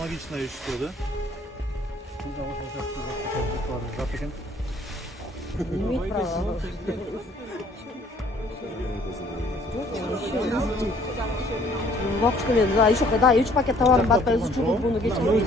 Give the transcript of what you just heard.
Аналогичная история, да? Не имеет права. Вакуум, да, еще когда 3 пакет товаров батпай изучу, буду geçmek.